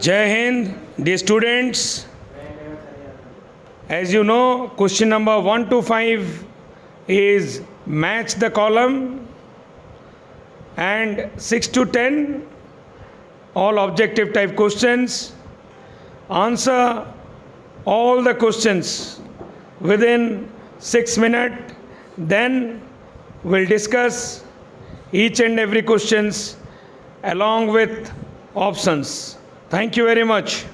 Jai Hind, dear students. As you know, question number 1 to 5 is match the column, and 6 to 10 all objective type questions. Answer all the questions within 6 minutes. Then we'll discuss each and every questions along with options. Thank you very much.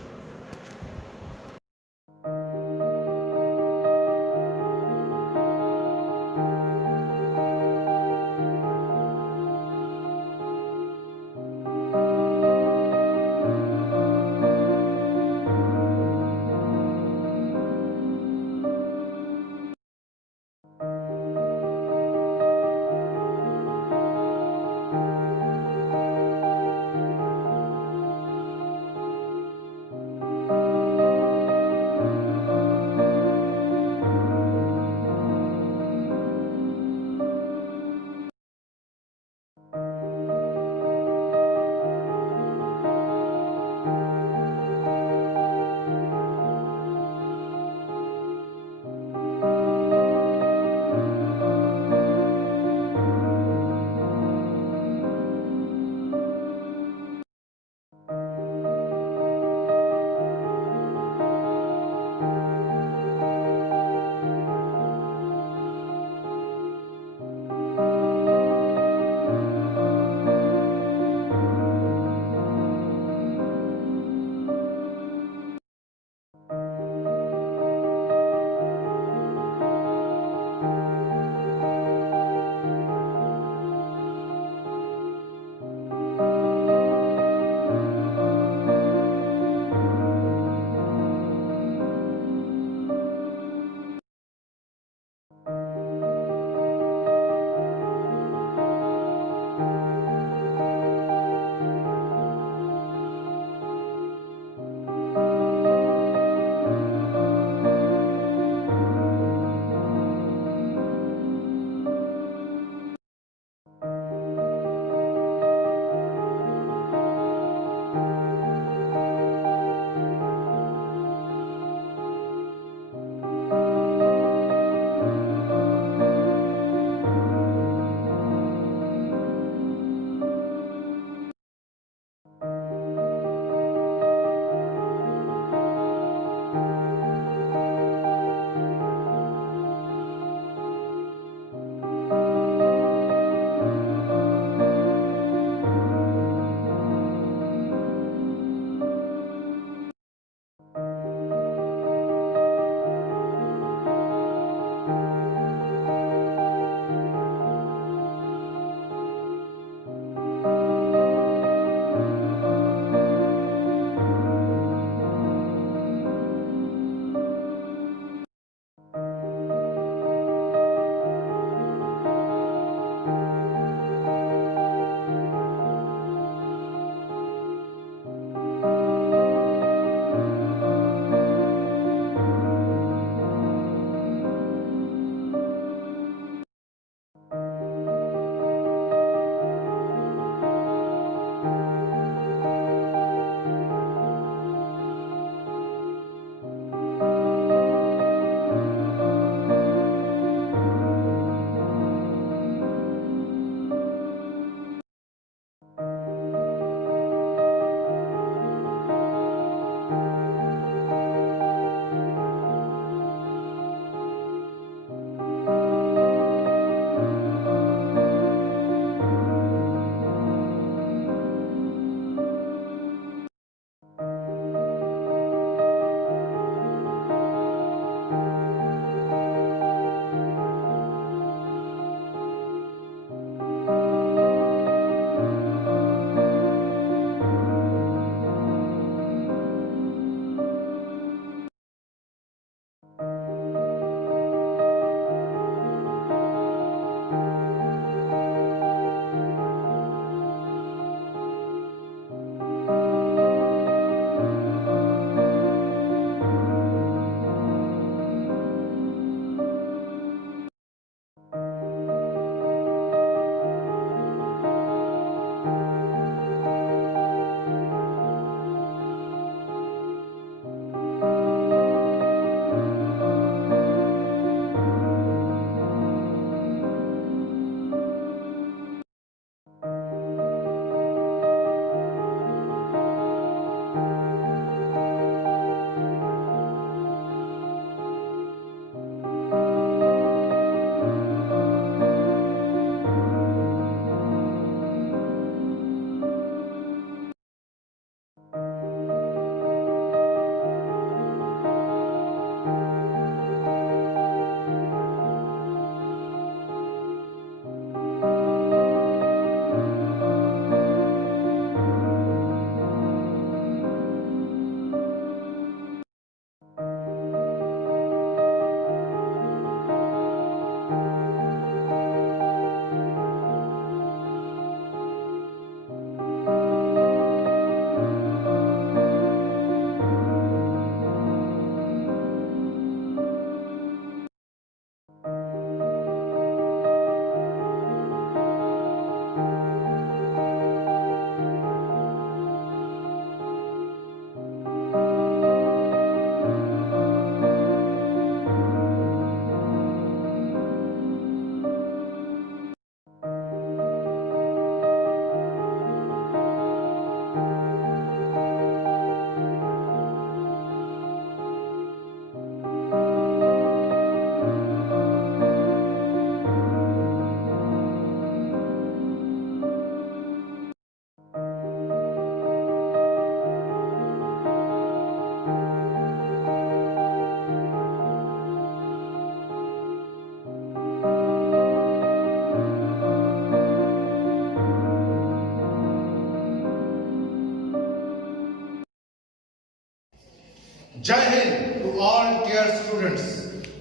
all dear students.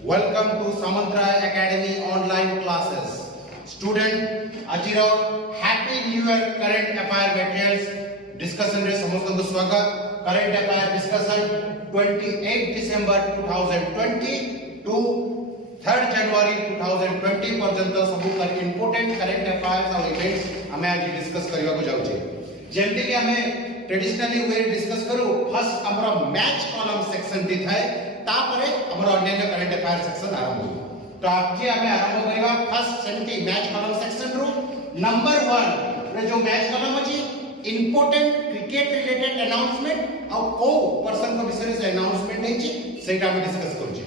Welcome to Samantraya Academy online classes. Student, Ajiro, Happy New Year current affair materials discussion रे समस्त को स्वागत. Current affair discussion 28 December 2020 to 3rd January 2020 पर्यंत सब important current affairs और events हमें आज discuss करबा को जाउछे. जेमते कि हमें ट्रेडिशनली वे डिस्कस करू फर्स्ट हमरा मैच कॉलम सेक्शन दी थाए तापरे हमरा अन्य करंट अफेयर सेक्शन आरंभ हो. तो आज हमें आरंभ करबा फर्स्ट सेंटी मैच कॉलम सेक्शन रो नंबर 1 रे जो मैच कॉलम अछि इंपोर्टेंट क्रिकेट रिलेटेड अनाउंसमेंट और को पर्सन को विषय से अनाउंसमेंट है छी सेटा हम डिस्कस करू छी.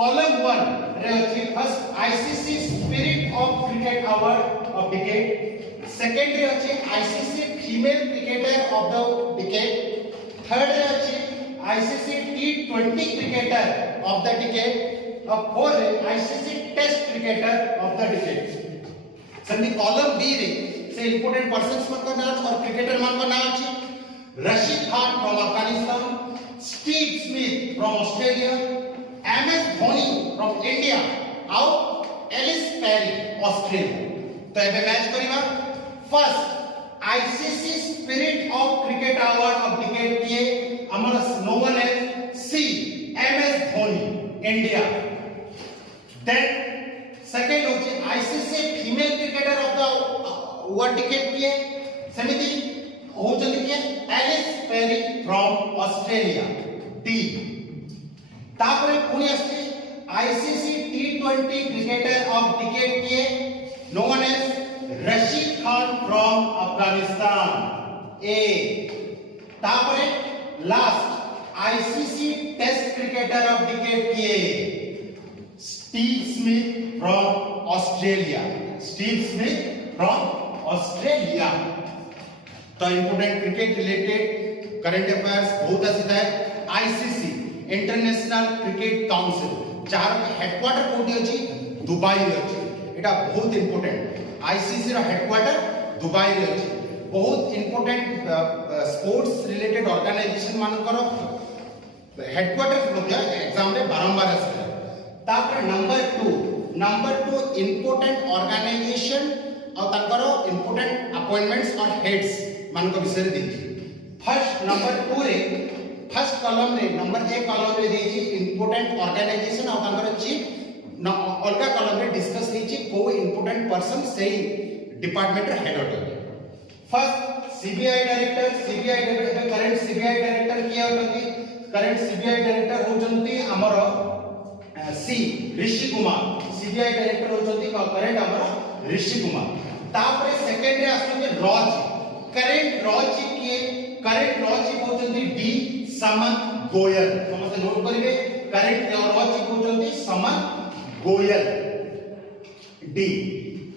कॉलम 1 रे अछि first ICC spirit of cricket award of decade. Second रे अछि ICC female cricketer of the decade. Third रे अछि आईसीसी टी20 क्रिकेटर ऑफ द डिकेड और फोर्थ रे ICC test cricketer of the decade. संदि कॉलम बी रे से इंपोर्टेंट पर्सन्स मन का नाम और क्रिकेटर मन का नाम अछि Rashid Khan from Afghanistan, Steve Smith from Australia, MS Dhoni from India और एलिस पेरी ऑस्ट्रेलिया. तो एबे मैच करिबा first ICC spirit of cricket award of decade किए अमर नो वन एज सी MS Dhoni India. Then second होचे ICC female cricketer of the award decade किए समिति हो जल्दी किए एलिस पेरी फ्रॉम ऑस्ट्रेलिया डी. तापरे पुनी अस्ति आईसीसी टी20 क्रिकेटर ऑफ डिकेड किए no one as Rashid Khan from Afghanistan ए. तापरे last ICC test cricketer of decade किए Steve Smith from Australia. Steve Smith from Australia. तो important cricket related current affairs बहुत आसिता है. आईसीसी इंटरनेशनल क्रिकेट काउंसिल चार हेडक्वार्टर कोठी अछि दुबई रे अछि. एटा बहुत इंपोर्टेंट. आईसीसी रा हेडक्वार्टर दुबई रे अछि. बहुत इंपोर्टेंट स्पोर्ट्स रिलेटेड ऑर्गेनाइजेशन मानकर हेडक्वार्टर मध्ये एग्जाम रे बारंबार आसे. तापर नंबर 2 इंपोर्टेंट ऑर्गेनाइजेशन और ताकर इंपोर्टेंट अपॉइंटमेंट्स और हेड्स मानक विषय रे देखि. फर्स्ट नंबर 2 रे फर्स्ट कॉलम रे नंबर 1 कॉलम रे देखि इंपोर्टेंट ऑर्गेनाइजेशन और ताकर चीफ अलगा कॉलम रे डिस्कस हेछि को इंपोर्टेंट पर्सन से डिपार्टमेंट रे हेड होते. First CBI director current CBI director किया होतंती. करंट सीबीआई डायरेक्टर होचंती हमर सी Rishi Kumar. CBI director होचंती current हमर ऋषि कुमार. तापरे सेकंड रे आसुते रॉज करंट रॉज किए करंट रॉज होचंती डी समंत गोयल. समस्त नोट करिवे करंट रॉज होचंती समंत गोयल डी.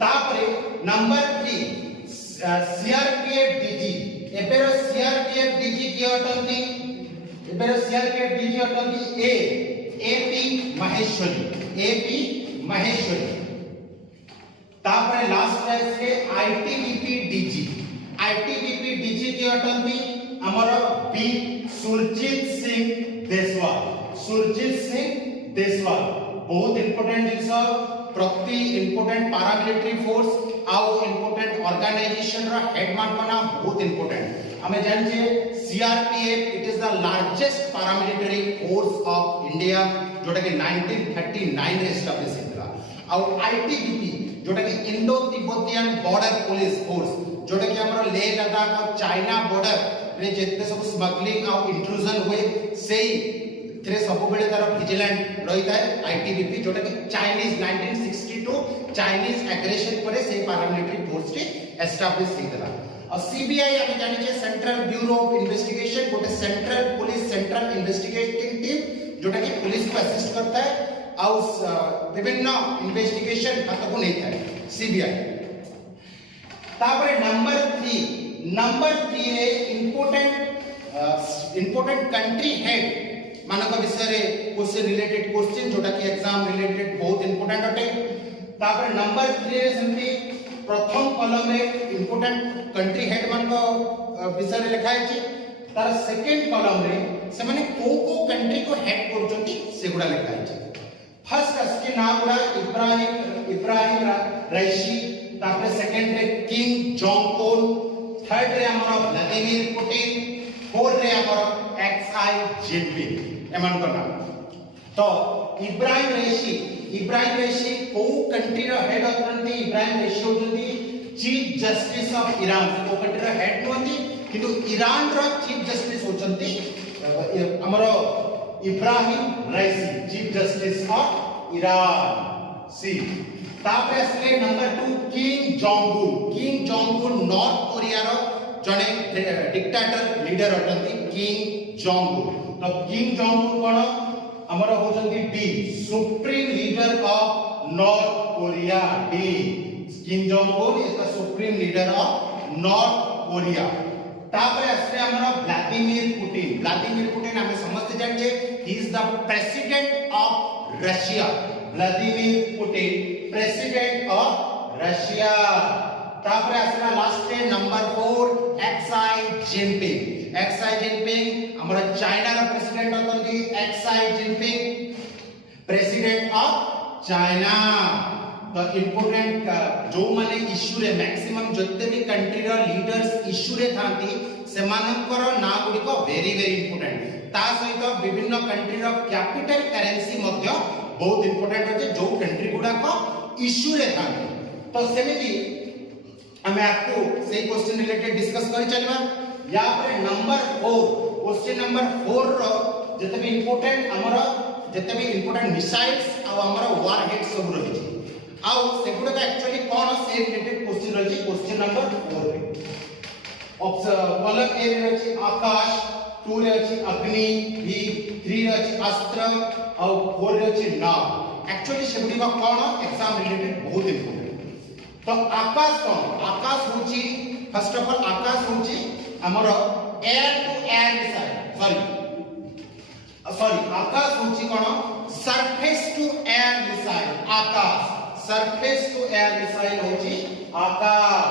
तापरे number 3 CRPF DG. Eber CRPF DG के अटंती Eber CRPF DG अटंती AP Maheshwari. तापरे लास्ट राइस के आईटीबीपी डीजी के अटंती हमर बी सुरजीत सिंह देसवाल. बहुत इंपोर्टेंट जिंस प्रति इंपोर्टेंट पैरामिलिटरी फोर्स आउ इंपोर्टेंट ऑर्गेनाइजेशन रा हेड मान का नाम बहुत इंपोर्टेंट. हमें जानछे CRPF it is the largest paramilitary force of India जोटा कि 1939 रे एस्टैब्लिश हितला. आउ आईटीबीपी जोटा कि Indo Tibetan border police force जोटा कि हमर लेह लद्दाख और चाइना बॉर्डर रे जेते सब स्मगलिंग और इंट्रूजन हुए सेही थ्रे सब बेले तार विजिलेंट रहिता है आईटीबीपी जोटा कि चाइनीज 1962 चाइनीज एग्रेशन परे से पैरामिलिटरी फोर्स रे एस्टैब्लिश हितला. और सीबीआई आमे जानि छे सेंट्रल ब्यूरो ऑफ इन्वेस्टिगेशन गोटे central police central investigating team जोटा कि पुलिस को असिस्ट करता है और विभिन्न इन्वेस्टिगेशन हाथ को नहीं था सीबीआई. तापरे नंबर 3 रे इंपोर्टेंट कंट्री हेड मानक विषय रे क्वेश्चन रिलेटेड क्वेश्चन जोटा कि एग्जाम रिलेटेड बहुत इंपोर्टेंट अटे. तापर नंबर 3 रे सेमती प्रथम कॉलम रे इंपोर्टेंट कंट्री हेड मान को विषय रे लिखा है. तार सेकंड कॉलम रे से माने को कंट्री को हेड करूचंती सेगुडा लिखा है। फर्स्ट असके नाम गुडा इब्राहिम रईसी, तापर सेकंड रे किंग जोंग उन, थर्ड रे हमर व्लादिमीर पुतिन, फोर्थ रे हमर एक्सआई जिनपिंग एमन को नाम। तो इब्राहिम रईसी को कंट्री रो हेड होतंती। इब्राहिम रईसी होतंती चीफ जस्टिस ऑफ ईरान, को कंट्री रो हेड होतंती किंतु ईरान रो चीफ जस्टिस होचंती हमर Ebrahim Raisi, chief justice of Iran सी। तापर असले number 2 Kim Jong Un North Korea रो जने डिक्टेटर लीडर होतंती किंग जोंग उन। तो किंग जोंग उन कोन हमर होचंती डी, supreme leader of North Korea डी। Kim Jong Un is the supreme leader of North Korea. तापर असले हमर व्लादिमीर पुतिन हमें समझते जानछे he is the president of Russia. Vladimir Putin president of Russia. तापर असला लास्ट नंबर 4 एक्सआई जिनपिंग हमर चाइना रा प्रेसिडेंट होतंती Xi Jinping, president of China. तो इंपोर्टेंट जो माने इश्यू रे मैक्सिमम जत्ते भी कंट्री रा लीडर्स इश्यू रे थांती से मानकर ना गुडी को वेरी इंपोर्टेंट। ता सहित विभिन्न कंट्री रा कैपिटल करेंसी मध्य बहुत इंपोर्टेंट होचे जो कंट्री गुडा को इश्यू रे थांती। तो सेमिति हमें आपको से क्वेश्चन रिलेटेड डिस्कस करि चलबा। या पर नंबर 4 क्वेश्चन नंबर 4 रो जते भी इंपोर्टेंट मिसाइल्स आ हमर वारहेड सब रही छी आ सेगुडा का एक्चुअली कोन से रिलेटेड क्वेश्चन रही छी। क्वेश्चन नंबर 4 रे कॉलम ए रे छी आकाश, 2 रे छी अग्नि, 3 रे छी अस्त्र और 4 रे छी नाव। एक्चुअली सेगुडी का कोन एग्जाम रिलेटेड बहुत इंपोर्टेंट। तो आकाश कोन, आकाश होची फर्स्ट ऑफ ऑल आकाश होची हमर air to air missile, sorry Akash होची कोन surface to air missile. Akash surface to air missile होची Akash,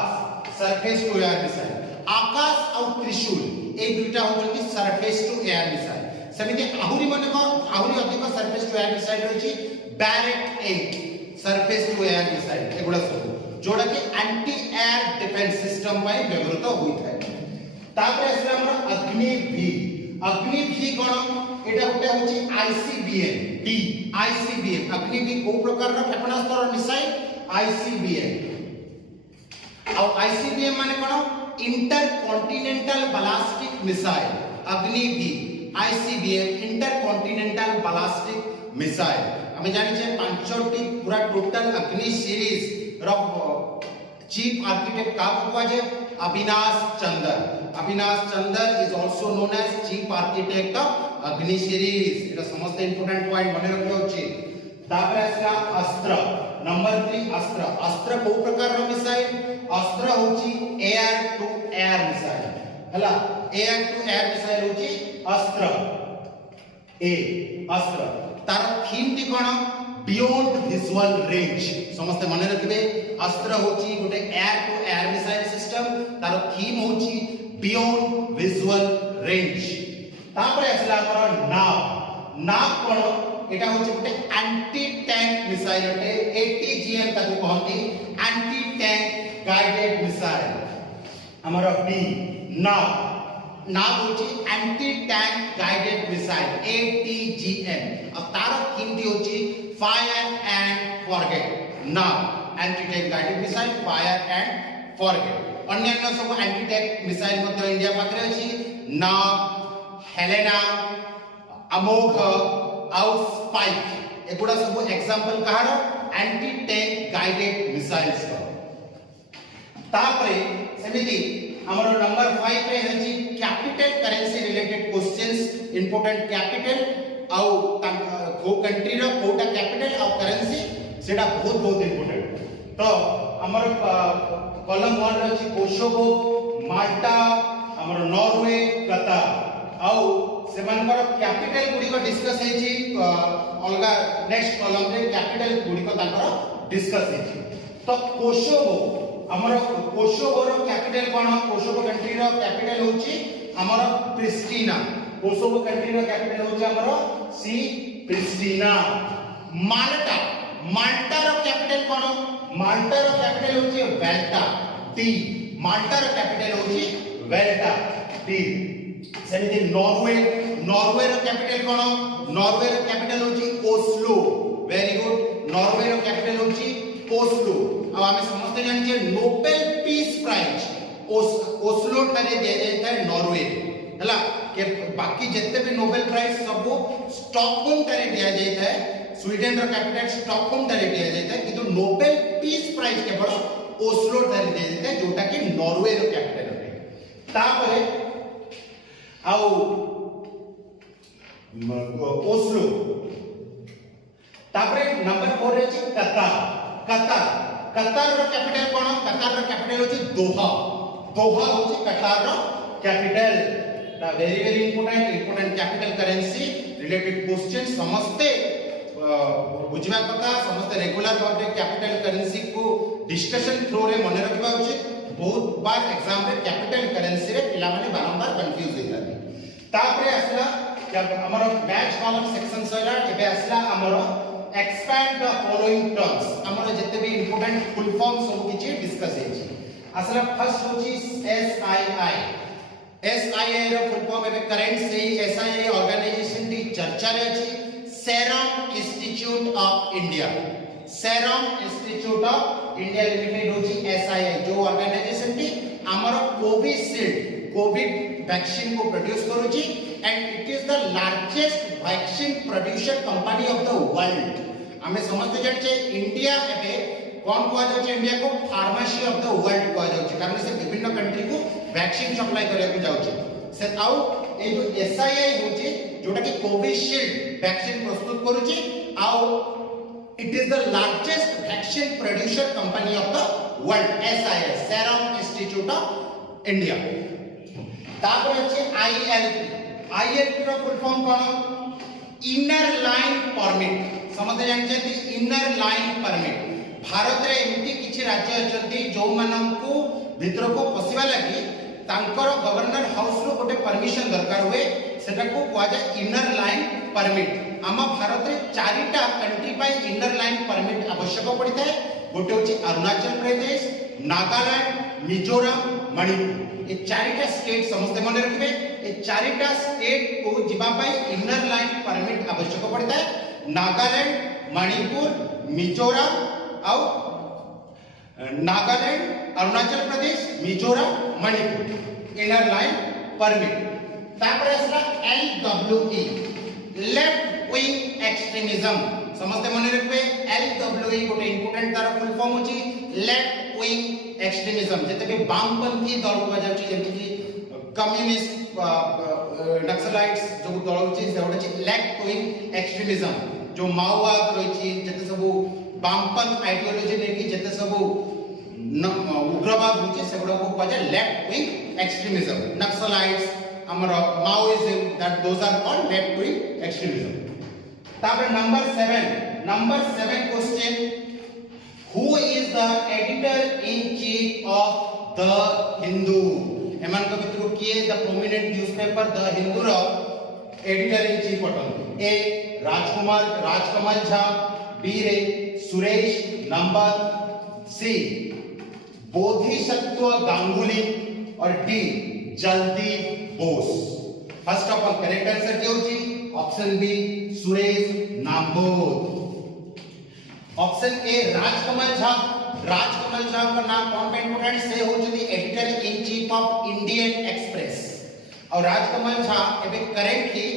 surface to air missile. Akash और त्रिशूल ए दुटा होची सरफेस टू एयर मिसाइल। समिति आहुरी मन को आहुरी अधिक सरफेस टू एयर मिसाइल होची बैरेट 8 सरफेस टू एयर मिसाइल एगुडा सब जोड़ा कि एंटी एयर डिफेंस सिस्टम पई व्यवहृत होई थाए। तापर असला हमर अग्नि भी कोन एटा गोटे होची आईसीबीएम डी, आईसीबीएम अग्नि भी को प्रकार रो क्षेपणास्त्र मिसाइल आईसीबीएम। और आईसीबीएम माने कोन इंटर कॉन्टिनेंटल बैलिस्टिक मिसाइल। अग्नि भी ICBM inter continental ballistic missile. हमें जानि छे पांचोटी पूरा टोटल अग्नि सीरीज रो चीफ आर्किटेक्ट का हुआ जे Avinash Chander is also known as chief architect of Agni series. एटा समस्त इंपोर्टेंट पॉइंट मने रखियो अछि। तापर असला अस्त्र नंबर 3 अस्त्र को प्रकार रो मिसाइल। अस्त्र होची एयर टू एयर मिसाइल हला, एयर टू एयर मिसाइल होची अस्त्र ए अस्त्र। तार थीम टी कोन बियॉन्ड विजुअल रेंज। समस्त मन रखिबे अस्त्र होची गोटे air to air missile system, तार थीम होची बियॉन्ड विजुअल रेंज। तापर असला हमर नाव कोन एटा होची गोटे एंटी टैंक मिसाइल अटे, एटीजीएम ताकू कहंती एंटी टैंक गाइडेड मिसाइल। हमर बी नाव होची anti tank guided missile ATGM. अब तार थीम दी होची fire and forget. Now anti tank guided missile fire and forget. अन्य सब एंटी टैंक मिसाइल मध्य इंडिया पाखरे अछि नाव, हेलेना, अमोघ आउ स्पाइक। एगुडा सब एग्जांपल कहारो एंटी टैंक गाइडेड मिसाइल्स। तापरे सेमिति हमर नंबर 5 पे अछि capital currency related questions. Important capital आउ को कंट्री रो कोटा कैपिटल और करेंसी सेटा बहुत इंपोर्टेंट। तो हमर कॉलम 1 रे अछि कोसोवो, माल्टा, हमर नॉर्वे, कतार आउ सेमानकर कैपिटल गुडी को डिस्कस हे छी अलगा नेक्स्ट कॉलम रे कैपिटल गुडी को ताकर डिस्कस हे छी। तो कोसोवो हमर कोसोवो रो कैपिटल कोन? कोसोवो कंट्री रो कैपिटल होची हमर प्रिस्टिना। कोसोवो कंट्री रो कैपिटल होची हमरो सी प्रिस्टिना माल्टा माल्टा रो कैपिटल कोन माल्टा रो कैपिटल होची वेल्टा टी माल्टा रो कैपिटल होची वेल्टा टी सेमिति नॉर्वे नॉर्वे रो कैपिटल कोन नॉर्वे रो कैपिटल होची ओस्लो वेरी गुड नॉर्वे रो कैपिटल होची ओस्लो अब हमें समझते जानि जे नोबेल पीस प्राइज ओस्लो ठारे दिया जाता है नॉर्वे हला के बाकी जितने भी नोबेल प्राइज सब स्टॉकहोम ठारे दिया जाता है स्वीडन रो कैपिटल स्टॉकहोम ठारे दिया जाता है किंतु नोबेल पीस प्राइज केवल ओस्लो ठारे दिया जाता है जोटा कि नॉर्वे रो कैपिटल है तापरे आउ ओस्लो तापरे नंबर 4 रे छी कतार कतार कतार रो कैपिटल कोन कतार रो कैपिटल होची दोहा दोहा होची कतार रो कैपिटल ना very important capital currency related question समझते बुझवा कथा समझते रेगुलर भाबरे कैपिटल करेंसी को डिस्कशन थ्रू रे मने रखबा उचित बहुत बार एग्जाम रे कैपिटल करेंसी रे पिला माने बारंबार कंफ्यूज होई जाती तापरे असला जब हमर मैच कॉलम सेक्शन सरा एबे असला हमर एक्सपैंड द फॉलोइंग टर्म्स हमर जते भी इंपोर्टेंट फुल फॉर्म सब किछि डिस्कस हेछि असला फर्स्ट होछि SII रो फुल फॉर्म एबे करंट से SII ऑर्गेनाइजेशन दी चर्चा रे अछि serum institute of India limited होछि SII जो ऑर्गेनाइजेशन दी हमर कोविशील्ड कोविड वैक्सीन को प्रोड्यूस करूछि and it is the largest vaccine producer company of the world हमें समझते जाचे इंडिया एबे कौन को जाचे इंडिया को फार्मेसी ऑफ द वर्ल्ड को जाचे कारण से विभिन्न कंट्री को वैक्सीन सप्लाई करे को जाउचे से आउ ए जो SII होचे जोटा कि कोविशील्ड वैक्सीन प्रस्तुत करूची आउ it is the largest vaccine producer company of the world SII serum institute of India तापर अछि ILP रो फुल फॉर्म कोन इनर लाइन परमिट समझते जानछे इनर लाइन परमिट भारत रे एमती किछि राज्य अछंती जो माननको भीतर को पसिबा लागि तांकर गवर्नर हाउस रो गोटे परमिशन दरकार हुए सेटा को कोआ जाय इनर लाइन परमिट आमा भारत रे चारिटा कंट्री पाई इनर लाइन परमिट आवश्यक पड़िता है गोटे होची अरुणाचल प्रदेश नागालैंड मिजोरम मणिपुर ए चारिटा स्टेट समझते मन रखबे ए चारिटा स्टेट को जिबा पाई इनर लाइन परमिट आवश्यक पड़ता है नागालैंड मणिपुर मिजोरम और Nagaland Arunachal Pradesh Mizoram Manipur inner line permit तापर असला LWE लेफ्ट विंग एक्सट्रीमिज्म समझते मन रखबे LWE गोटे इंपोर्टेंट तार फुल फॉर्म होची लेफ्ट विंग एक्सट्रीमिज्म जते भी वामपंथी दल को जाउची जेंति कि कम्युनिस्ट नक्सलाइट्स जो दल होची से होची लेफ्ट विंग एक्सट्रीमिज्म जो माओवाद रहिची जते सब वामपंथ आइडियोलॉजी नेकी जते सब उग्रवाद होची सेगुडा को कहजे लेफ्ट विंग एक्सट्रीमिज्म नक्सलाइट्स हमर Maoism that those are called left wing extremism तापर number 7 question Who is the editor in chief of The Hindu? एमान को भितर किए the prominent newspaper the Hindu रो एडिटर इन चीफ अटन ए राजकमल झा बी रे Suresh number C Bodhisattva Ganguly और डी जल्दी Bose first of all correct answer क्या होची ऑप्शन बी सुरेश नाम्बोध ऑप्शन ए राजकमल झा का नाम कौन पे इंपोर्टेंट से हो जदी editor in chief of Indian Express और राजकमल झा एबे currently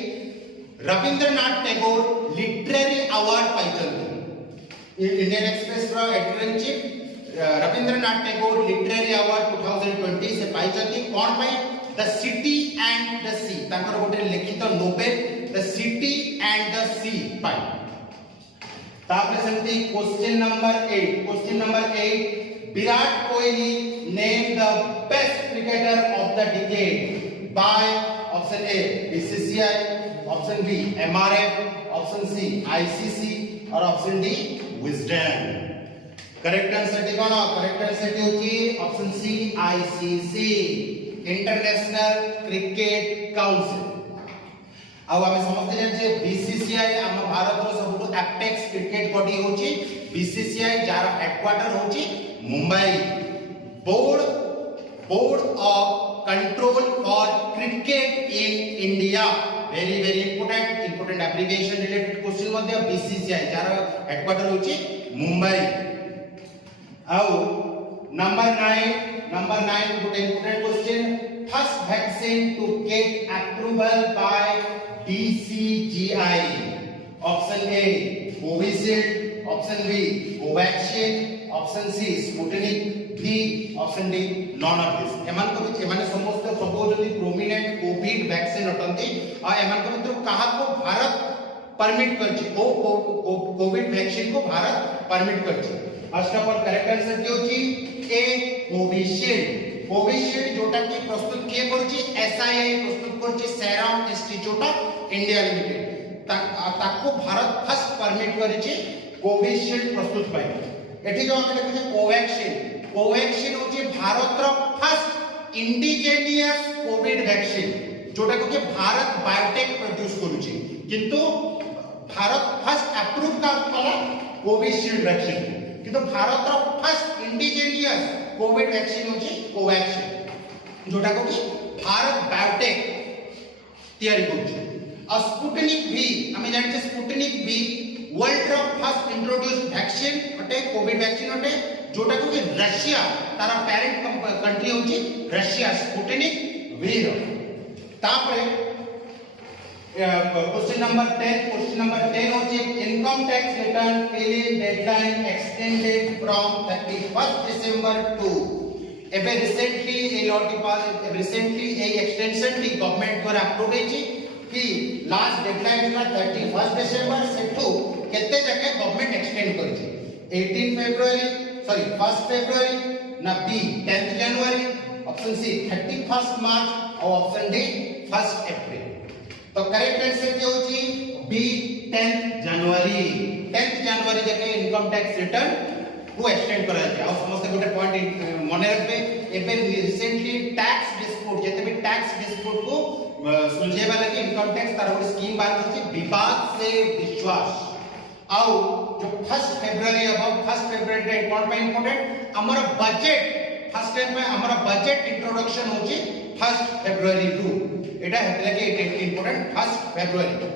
Rabindranath Tagore literary award पाइछन Indian Express row editor in chief Rabindranath Tagore literary award 2020 से पाइछन कौन पाई the city and the sea तांकर गोटे लिखित novel the city and the sea पाई तापर सेंती question number 8 Virat Kohli name the best cricketer of the decade by option A BCCI option B MRF option C ICC और option D Wisden correct answer कोन correct answer होची option C ICC international cricket council आउ आमे समझते जानिछे BCCI हम भारत रो सबटु apex cricket body होची BCCI jar headquarter होची Mumbai board of control for cricket in India very important abbreviation related question मध्ये BCCI jar headquarter होची मुंबई आउ number 9 good important question first vaccine to get approval by DCGI option A Covishield option B Covaxin option C Sputnik V option D none of this एमान को एमाने समस्त सबो जदी prominent Covid vaccine अटंती आ एमान को तो कहा को भारत परमिट करछि कोविड वैक्सीन को भारत परमिट करछि first of all correct answer की होची ए कोविशील्ड जोटा की प्रस्तुत किए करछि एसआईआई प्रस्तुत करछि serum institute of India limited ताको भारत फर्स्ट परमिट करछि कोविशील्ड प्रस्तुत पाई एठी जो हम देखै कोवैक्सीन होची भारत रो फर्स्ट इंडिजिनियस कोविड वैक्सीन जोटा को भारत बायोटेक प्रोड्यूस करूची किंतु भारत फर्स्ट अप्रूव का कला कोविशील्ड वैक्सीन किंतु भारत रो फर्स्ट इंडिजिनियस कोविड वैक्सीन होची कोवैक्सीन जोटा को भारत बायोटेक तैयारी करूची और स्पुटनिक वी हमें जानिछे स्पुटनिक वी वर्ल्ड रो फर्स्ट इंट्रोड्यूस्ड वैक्सीन हटे कोविड वैक्सीन हटे जोटा को रशिया तारा पेरेंट कंट्री होची रशिया स्पुटनिक वी रो तापरे क्वेश्चन नंबर 10 होची income tax return fill in deadline extended from 31 December to एबे रिसेंटली ए लॉटी पास रिसेंटली ए एक्सटेंशन टी गवर्नमेंट द्वारा अप्रूव हेची कि लास्ट डेडलाइन था 31 डिसेंबर से टू केते जके गवर्नमेंट एक्सटेंड करछि 1 फेब्रुअरी ना बी 10th जनवरी ऑप्शन सी 31 मार्च और ऑप्शन डी 1 अप्रैल तो करेक्ट आंसर क्या होची बी 10th जनवरी जके इनकम टैक्स रिटर्न को एक्सटेंड करा जाय और समस्त गोटे पॉइंट मने रखबे एबे रिसेंटली टैक्स डिस्प्यूट जते भी टैक्स डिस्प्यूट को सुलझेबा लागि इनकम टैक्स तार गोटे स्कीम बाहर करछि विवाद से विश्वास आउ जो 1 फेब्रुअरी अब 1 फेब्रुअरी डे कोन पे इंपोर्टेंट हमर बजट फर्स्ट टाइम में हमर बजट इंट्रोडक्शन होची 1 फेब्रुअरी टू एटा हेतले के date important 1 February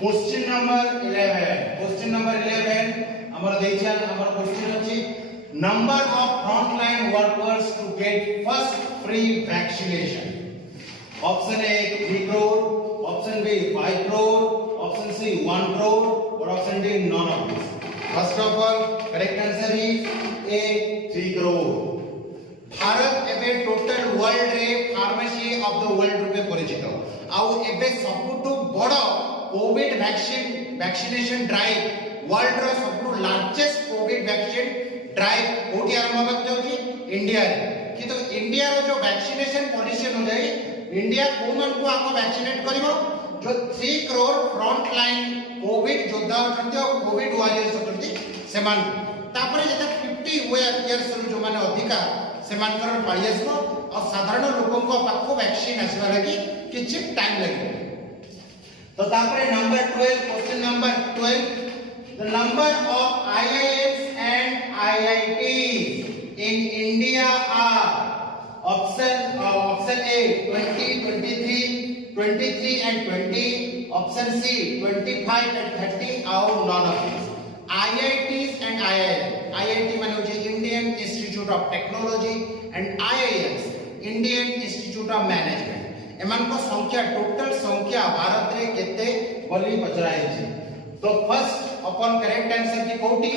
question number 11 हमर देखियन हमर क्वेश्चन अछि number of frontline workers to get first free vaccination option A 3 crore option B 5 crore option C 1 crore और option D none of this first of all correct answer is A 3 crore Bharat एबे total world रे pharmacy of the world रूपे परिचित आउ एबे सबुटु बड़ Covid vaccination drive world रो सबुटु largest Covid vaccine drive कोठी आरंभ होबा जाउची इंडिया रे कि तो इंडिया रो जो वैक्सीनेशन पॉलिसी अनुसार इंडिया कोमन को आको वैक्सीनेट करिवो जो 3 करोड़ फ्रंट लाइन कोविड योद्धा अछंती और कोविड वॉरियर्स अछंती सेमान तापरे जता 50 इयर्स रो जो माने अधिका सेमान कर पाइएसको और साधारण लोगों को पाखो वैक्सीन आसीबा लागि किछि टाइम लागे तो तापरे number 12 question number 12 the number of IIMs and IITs in India are option A 20 23 23 and 20 option C 25 and 30 or none of these IITs and IIT माने होचे Indian Institute of Technology and IIMs Indian Institute of Management एमान को संख्या total संख्या भारत रे केते बोली पचराई छै तो फर्स्ट अपन करेक्ट आंसर की कोटी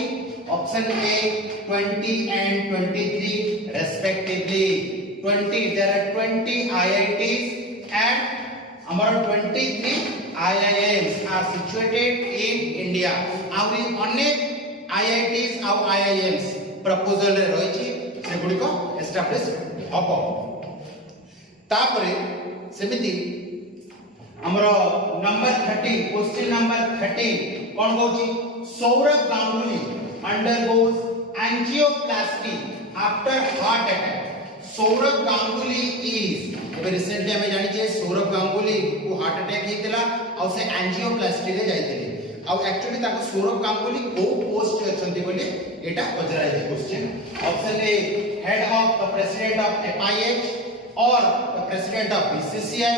option A 20 and 23 respectively 20 there are 20 IITs and हमारा 23 IIMs are situated in India आउरी अनेक IITs और IIMs प्रपोजल रे रहिछि से गुडी को एस्टैब्लिश हबो तापरे सेमिति हमरो नंबर 30 क्वेश्चन नंबर 30 कोन होछि Sourav Ganguly undergoes angioplasty after heart attack Sourav Ganguly is एबे रिसेंटली हमें जानि जे सौरभ गांगुली को हार्ट अटैक हेतिला और से एंजियोप्लास्टी रे जाइतिले और एक्चुअली ताको सौरभ गांगुली को पोस्ट अछंती बोले एटा पजराय जे question option A head of the president of FIH or the president of BCCI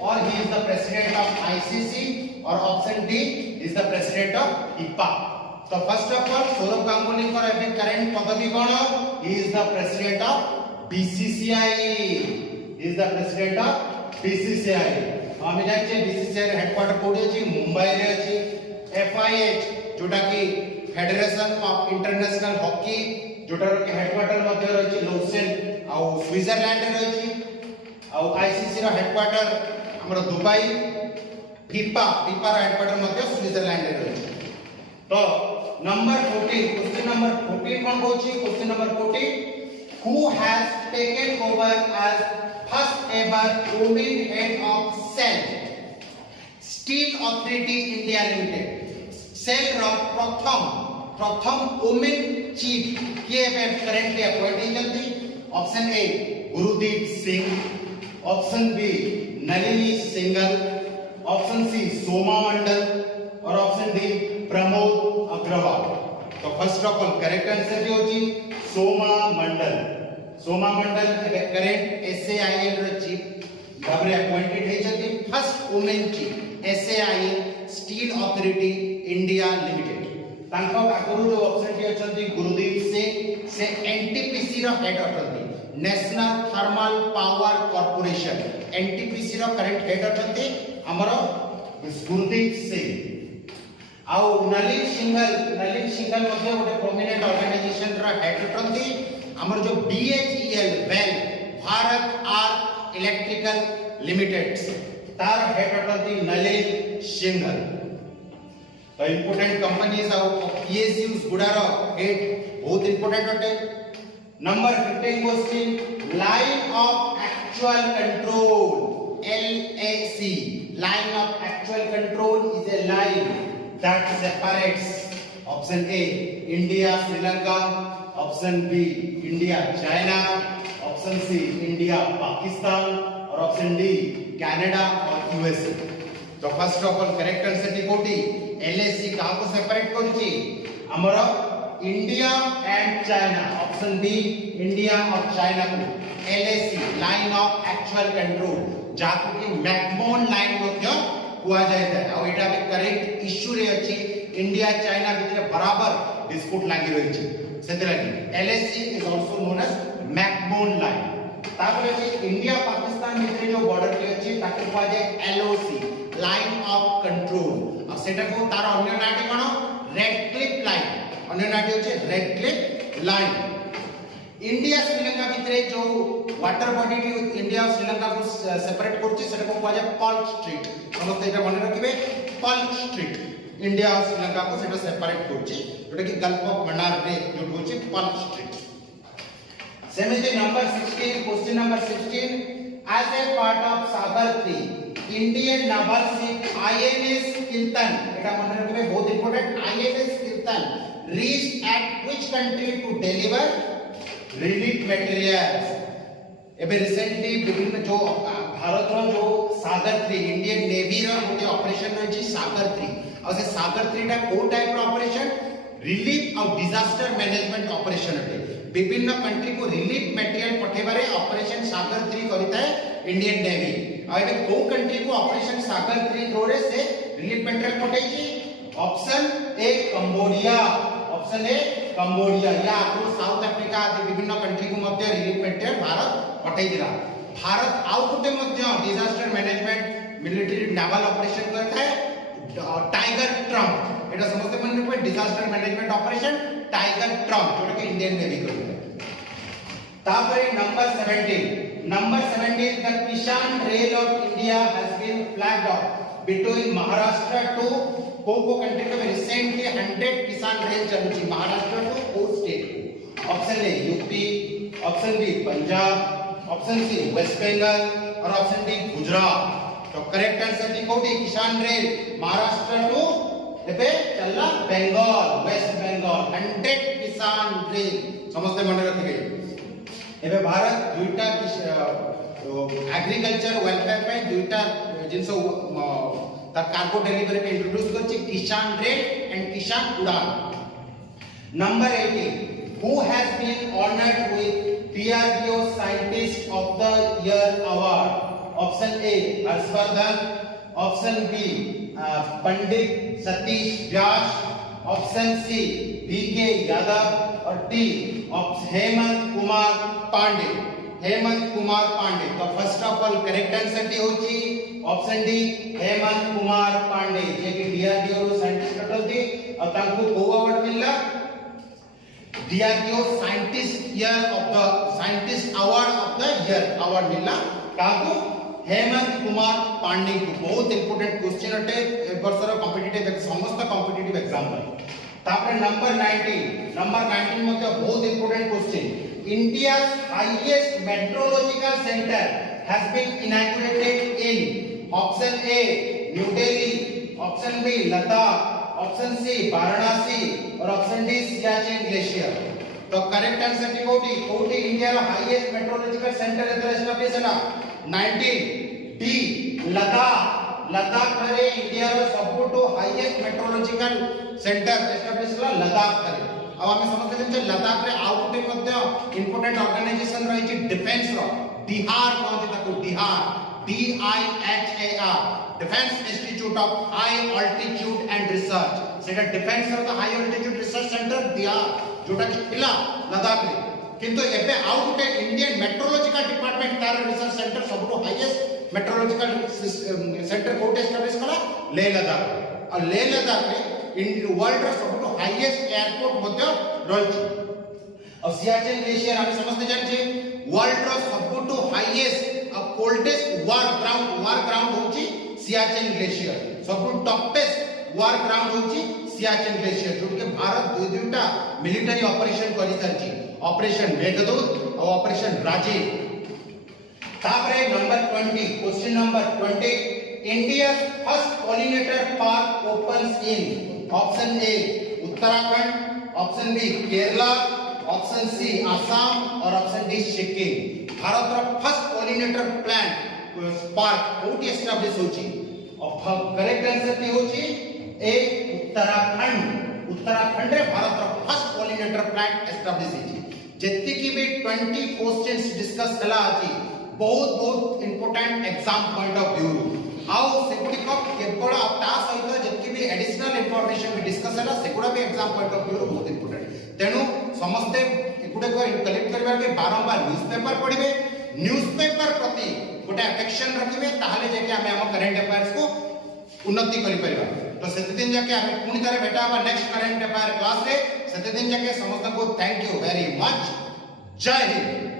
or he is the president of ICC or option D is the president of IPA so first of all Saurabh Ganguly को एबे current पदवी कोन he is the president of BCCI he is the president of BCCI हम जानि BCCI रे headquarter कोडी अछि मुंबई रे अछि FIH जोटा कि फेडरेशन ऑफ इंटरनेशनल हॉकी जोटा के हेडक्वार्टर मध्ये रहिछि लौसेन आ स्विट्जरलैंड रे रहिछि आ ICC रो हेडक्वार्टर हमर दुबई FIFA रो हेडक्वार्टर मध्ये स्विट्जरलैंड रे रहिछि तो नंबर 14 क्वेश्चन नंबर 14 कोन होछि question number 14 who has taken over as first ever women head of Cell Steel Authority India Limited Cell रो प्रथम वुमेन चीफ के करंटली अपॉइंट हेजंती option A Gurdeep Singh option B Nalini Singhal option C Soma Mandal और option D Pramod Agarwal तो first of all correct answer जो होची Soma Mandal current SAIL रो chief भाबरे अपॉइंटेड हेजंती first women chief SAIL steel authority India limited तांको आगुरु जो ऑप्शन टी अछंती गुरुदीप सिंह से NTPC रो हेड अछंती national thermal power corporation NTPC रो करंट हेड अछंती हमरो गुरुदीप सिंह आउ नलिन सिंगल मध्ये गोटे प्रोमिनेंट ऑर्गेनाइजेशन रो हेड अछंती हमर जो BHEL well Bharat arc electrical limited तार हेड अछंती नलिन सिंगल तो इंपोर्टेंट कंपनीज और PSUs गुडारो हेड बहुत इंपोर्टेंट होते number 15 question line of actual control LAC line of actual control is a line that separates option A India Sri Lanka option B India China option C India Pakistan और option D Canada और USA तो first of all correct answer टी कोटी LAC का को separate करछि हमर India and China option B India और चाइना को LAC line of actual control जाको कि मैकमोहन लाइन मध्य कुआ जाय था आ एटा भी करेक्ट इश्यू रे अछि इंडिया चाइना भितर बराबर डिस्प्यूट लागि रही छै सेते लागि LAC is also known as McMahon line तापर अछि इंडिया पाकिस्तान भितर जो बॉर्डर के अछि ताके कुआ जाय LOC लाइन ऑफ कंट्रोल आ सेटा को तार अन्य नाटी कोन रेड क्लिफ लाइन अन्य नाटी होचे red Cliff line India Sri Lanka भितरे जो वाटर बॉडी की इंडिया और श्रीलंका को सेपरेट करछि सेटा को कहै पर्ल स्ट्रेट समस्त एटा मने रखिबे पर्ल स्ट्रेट इंडिया और श्रीलंका को सेटा सेपरेट करछि जोटा कि गल्फ ऑफ मन्नार रे जो होछि पर्ल स्ट्रेट सेमे जे number 16 question number 16 as a part of Sagar 3 Indian naval ship INS Kiltan एटा मने रखिबे बहुत important INS Kiltan reached at which country to deliver relief materials एबे रिसेंटली विभिन्न जो भारत रो जो सागर 3 इंडियन नेवी रो गोटे ऑपरेशन रही सागर 3 और से सागर 3 टा को टाइप रो ऑपरेशन रिलीफ और डिजास्टर मैनेजमेंट ऑपरेशन अटे विभिन्न कंट्री को रिलीफ मटेरियल पठेबारे ऑपरेशन सागर 3 करिता है इंडियन नेवी और एबे को कंट्री को ऑपरेशन सागर 3 थ्रू रे से रिलीफ मटेरियल पठै छी option A Cambodia option A Cambodia या आपको साउथ अफ्रीका आदि विभिन्न कंट्री को मध्य रिलीफ मटेरियल भारत पठाई दिला भारत आउ गुटे मध्य disaster management military naval operation करता है टाइगर ट्रम्प एटा समस्त मन रखबे disaster management operation Tiger Triumph जोटा कि इंडियन नेवी करता है तापरे number 17 the Kisan rail of India has been flagged off between Maharashtra to को कंट्री के रिसेंटली 100 किसान रेल चलुची महाराष्ट्र टू को state option A UP option B Punjab option C West Bengal और ऑप्शन डी गुजरात तो करेक्ट आंसर दी कोडी किसान रेल महाराष्ट्र टू एबे चलला बंगाल वेस्ट बंगाल 100 किसान रेल समस्त मन रखिबे एबे भारत दुईटा एग्रीकल्चर वेलफेयर पे दुईटा जिनसो तार कार्गो डिलीवरी पे इंट्रोड्यूस करछि किसान रेल एंड किसान उड़ान number 18 who has been honored with DRDO scientist of the year award option A Harshvardhan option B Pandit Satish Vyas option C VK Yadav और D Hemant Kumar Pandey तो first of all correct answer the होची option D Hemant Kumar Pandey जे कि DRDO रो scientist अटलती और तांको को award मिलला DRDO scientist award of the year award मिलला तांको हेमंत कुमार पांडे को बहुत इंपोर्टेंट क्वेश्चन अटे वर्षर कॉम्पिटिटिव समस्त कॉम्पिटिटिव एग्जाम पर तापर नंबर 19 मतलब बहुत important question India's highest meteorological center has been inaugurated in option A New Delhi option B Ladakh option C Varanasi और option D Siachen glacier तो करेक्ट आंसर टी कोटी इंडिया रो highest meteorological centre एतरा establish ହେଲା 19 D Ladakh रे India रो सबटू highest meteorological centre establish होला लद्दाख रे अब हमें समझते हैं लद्दाख रे आउ गुटे मध्य इंपोर्टेंट ऑर्गेनाइजेशन रही छि डिफेंस रो डिहार कहते ताको DIHAR DIHAR defence institute of high altitude and research सेटा डिफेंस रो high altitude research centre DIHAR जोटा कि थिला लद्दाख रे किंतु एबे आउ गुटे इंडियन मेट्रोलॉजिकल डिपार्टमेंट तार रिसर्च सेंटर सबटू हाईएस्ट मेट्रोलॉजिकल सेंटर कोटे एस्टैब्लिश कला लेह लद्दाख और लेह लद्दाख रे वर्ल्ड रो सबटू हाईएस्ट एयरपोर्ट मध्य रही और सियाचेन ग्लेशियर हम समझते जान छे वर्ल्ड रो सबटू हाईएस्ट और कोल्डेस्ट वार ग्राउंड होची सियाचेन ग्लेशियर सबटू टॉपेस्ट वार ग्राउंड होची सियाचेन ग्लेशियर जो कि भारत दुईटा मिलिटरी ऑपरेशन करि सरची ऑपरेशन मेघदूत और ऑपरेशन राजीव तापरे number 20 question number 20 India's first pollinator park opens in option A Uttarakhand option B Kerala option C Assam और ऑप्शन डी सिक्किम भारत रो फर्स्ट पॉलिनेटर प्लांट पार्क कोठी एस्टैब्लिश होची और करेक्ट आंसर ती होची ए उत्तराखंड रे भारत रो फर्स्ट पॉलिनेटर प्लांट एस्टैब्लिश होची जत्ती की भी 20 क्वेश्चंस डिस्कस कला आती बहुत important exam point of view आउ सेगुडी को केवल ता सहित जति भी एडिशनल इंफॉर्मेशन भी डिस्कस हैला सेगुडा भी एग्जाम पॉइंट ऑफ व्यू रो बहुत इंपोर्टेंट तेनु समस्ते एगुडे को कलेक्ट करबा के बारंबार न्यूज़पेपर पढिबे न्यूज़पेपर प्रति गोटे अफेक्शन रखिबे ताहले जे के हमें हम करंट अफेयर्स को उन्नति करि परिबा तो सेते दिन जाके हमें पुणी तारे बेटा बा नेक्स्ट करंट अफेयर क्लास रे सेते दिन जाके समस्त को थैंक यू वेरी मच जय हिंद।